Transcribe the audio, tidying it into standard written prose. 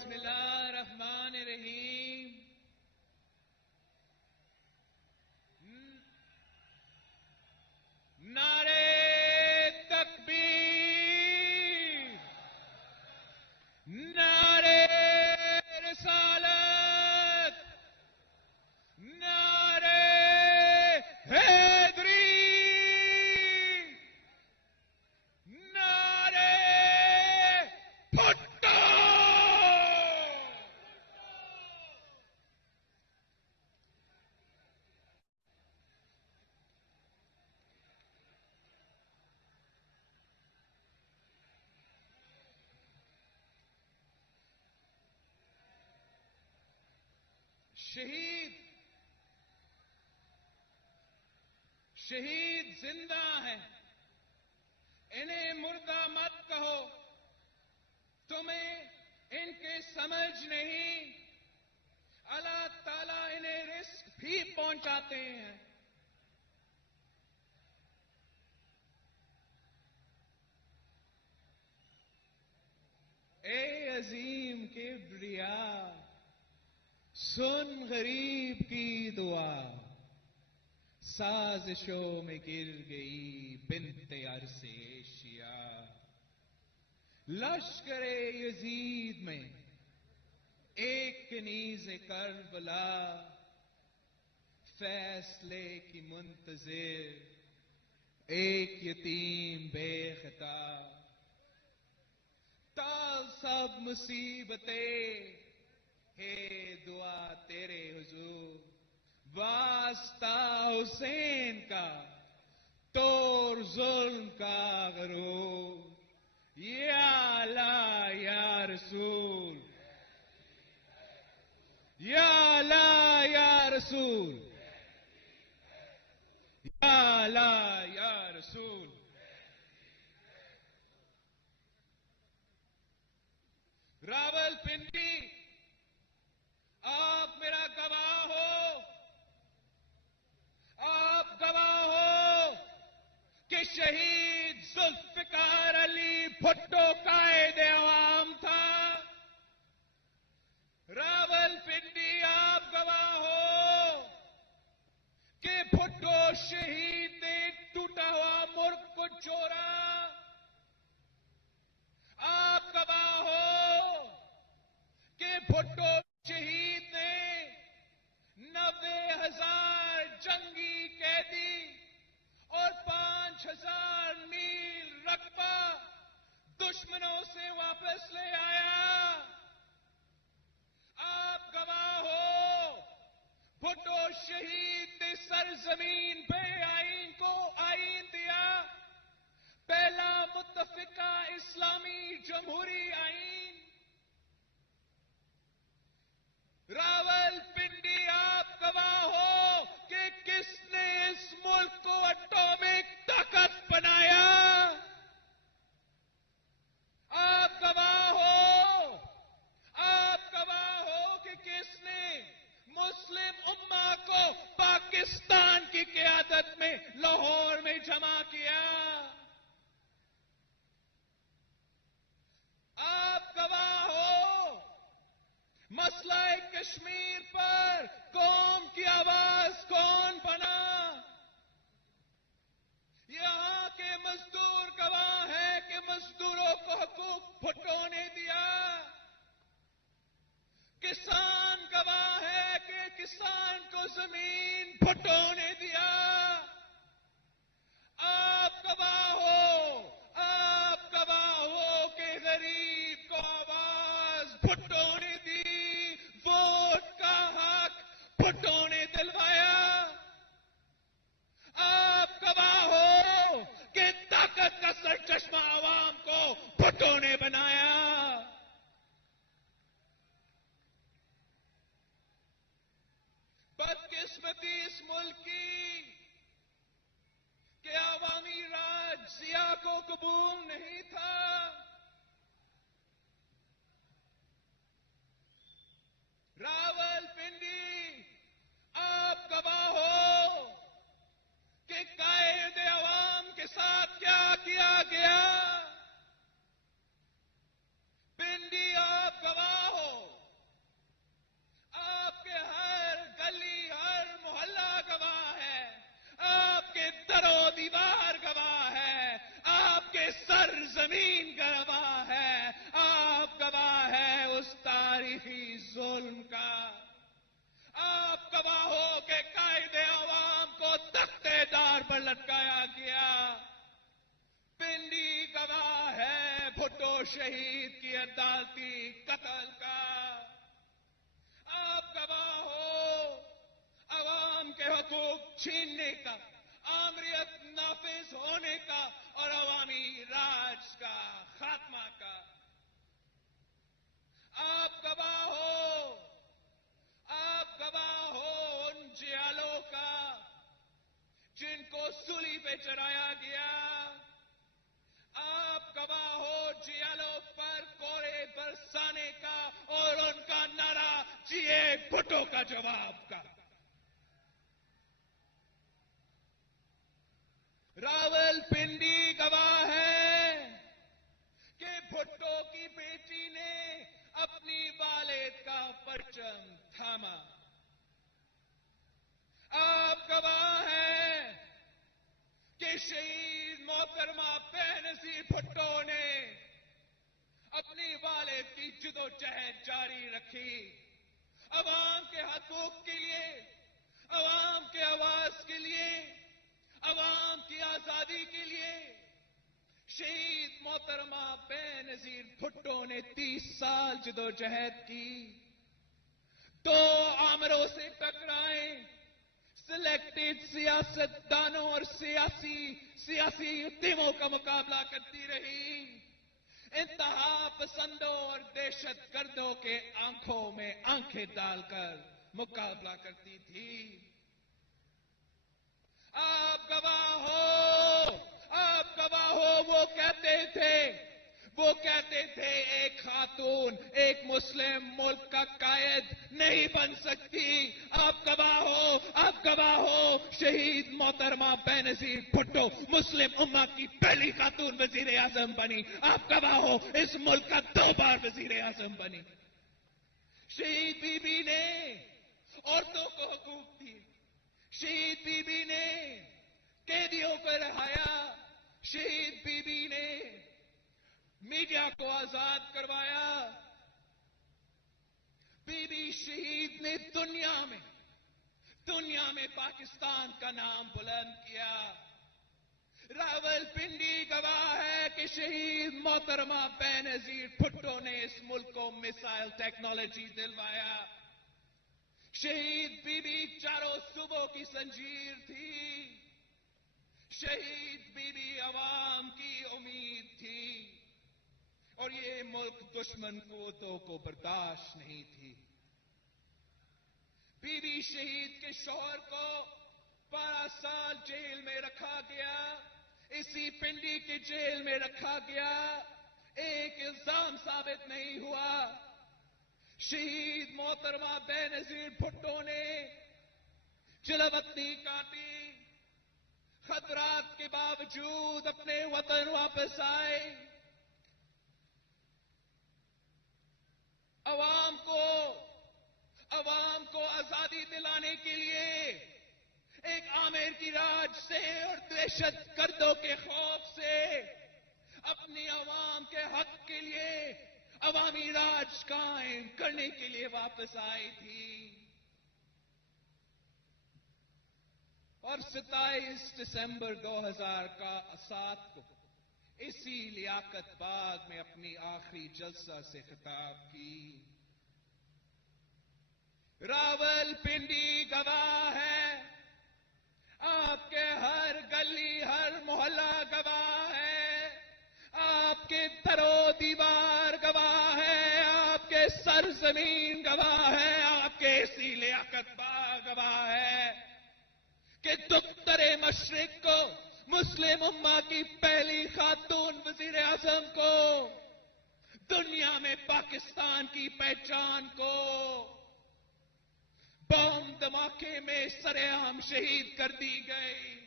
بسم اللہ الرحمن الرحیم. نعرے تکبیر، نعرے رسالت، نعرے حیدری، نعرے بھٹو. شہید زندہ ہیں، انہیں مردہ مت کہو، تمہیں ان کی سمجھ نہیں. اللہ تعالیٰ انہیں رزق بھی پہنچاتے ہیں. اے عظیم کبریا، سن غریب کی دعا، سازشوں میں گر گئی بنت عرص ایشیا. لشکر یزید میں ایک کنیز کربلا، فیصلے کی منتظر ایک یتیم بے خطا. ٹال سب مصیبتیں ہے دعا تیرے حضور، واسطہ حسین کا توڑ ظلم کا غرور. یا اللہ یا رسول، یا اللہ یا رسول، یا اللہ یا رسول. راول پنڈی، آپ میرا گواہ ہو، آپ گواہ ہو کہ شہید ذوالفقار علی بھٹو قائد عوام تھا. راول پنڈی، آپ گواہ ہو کہ بھٹو شہید نے ٹوٹا ہوا ملک کو جوڑا. آپ گواہ ہو کہ بھٹو شہید نے 90,000 جنگی قیدی اور 5,000 میل رقبہ دشمنوں سے واپس لے آیا. آپ گواہ ہو بھٹو شہید نے سرزمین پہ آئین کو آئین دیا، پہلا متفقہ اسلامی جمہوری آئین. راول پنڈی، آپ گواہ ہو کہ کس نے اس ملک کو اٹامک طاقت بنایا. آپ گواہ ہو کہ کس نے مسلم امہ کو پاکستان کی قیادت میں لاہور میں جمع کیا. آپ گواہ ہو مسئلہ کشمیر پر قوم کی آواز کون بنا. یہاں کے مزدور گواہ ہیں کہ مزدوروں کو حقوق بھٹو نے دیا. کسان گواہ ہے کہ کسان کو زمین بھٹو نے دیا. آپ گواہ ہو کہ غریب کو آواز بھٹو نے دی، ووٹ کا حق بھٹو نے دلوایا. آپ گواہ ہو کہ طاقت کا سرچشمہ عوام کو بھٹو نے بنایا. بدقسمتی اس ملک کی لٹکایا گیا. پنڈی گواہ ہے بھٹو شہید کی عدالتی قتل کا. آپ گواہ ہو عوام کے حقوق چھیننے کا, آمریت نافذ ہونے کا اور عوامی راج کا خاتمہ کا. آپ گواہ ہو ان جیالوں کا جن کو سولی پہ چڑھایا گیا. آپ گواہ ہو جیالوں پر کورے برسانے کا اور ان کا نعرہ جیے بھٹو کا جواب کا. راول پنڈی گواہ ہے کہ بھٹو کی بیٹی نے اپنی والد کا پرچم تھاما. آپ گواہ ہیں کہ شہید محترمہ بے نظیر بھٹو نے اپنی والد کی جدوجہد جاری رکھی. عوام کے حقوق کے لیے, عوام کے آواز کے لیے, عوام کی آزادی کے لیے شہید محترمہ بے نظیر بھٹو نے 30 سال جدوجہد کی. 2 آمروں سے ٹکرائے, سلیکٹڈ سیاست دانوں اور سیاسی ٹیموں کا مقابلہ کرتی رہی. انتہا پسندوں اور دہشت گردوں کے آنکھوں میں آنکھیں ڈال کر مقابلہ کرتی تھی. آپ گواہ ہو وہ کہتے تھے ایک خاتون ایک مسلم ملک کا قائد نہیں بن سکتی. آپ گواہ ہو شہید محترمہ بے نظیر بھٹو مسلم امت کی پہلی خاتون وزیر اعظم بنی. آپ گواہ ہو اس ملک کا 2 بار وزیر اعظم بنی. شہید بی بی نے عورتوں کو حقوق دیے. شہید بی بی نے قیدیوں کو رہایا. شہید بی بی نے میڈیا کو آزاد کروایا. بی بی شہید نے دنیا میں پاکستان کا نام بلند کیا. راول پنڈی گواہ ہے کہ شہید محترمہ بے نظیر بھٹو نے اس ملک کو میسائل ٹیکنالوجی دلوایا. شہید بی بی چاروں صوبوں کی زنجیر تھی. شہید بی بی عوام کی امید تھی اور یہ ملک دشمن قوتوں کو برداشت نہیں تھی. بی بی شہید کے شوہر کو 12 سال جیل میں رکھا گیا. اسی پنڈی کی جیل میں رکھا گیا. ایک الزام ثابت نہیں ہوا. شہید محترمہ بے نظیر بھٹو نے جلوطنی کاٹی. خطرات کے باوجود اپنے وطن واپس آئے. عوام کو آزادی دلانے کے لیے ایک آمیر کی راج سے اور دہشت گردوں کے خوف سے اپنی عوام کے حق کے لیے عوامی راج قائم کرنے کے لیے واپس آئی تھی. اور 27 دسمبر 2007 کو اسی لیاقت باغ میں اپنی آخری جلسہ سے خطاب کی. راول پنڈی گواہ ہے. آپ کے ہر گلی ہر محلہ گواہ ہے. آپ کے در و دیوار گواہ ہے. آپ کے سرزمین گواہ ہے. آپ کے اسی لیاقت باغ گواہ ہے کہ دختر مشرق کو مسلم امہ کی پہلی خاتون وزیر اعظم کو دنیا میں پاکستان کی پہچان کو بم دھماکے میں سرعام شہید کر دی گئی.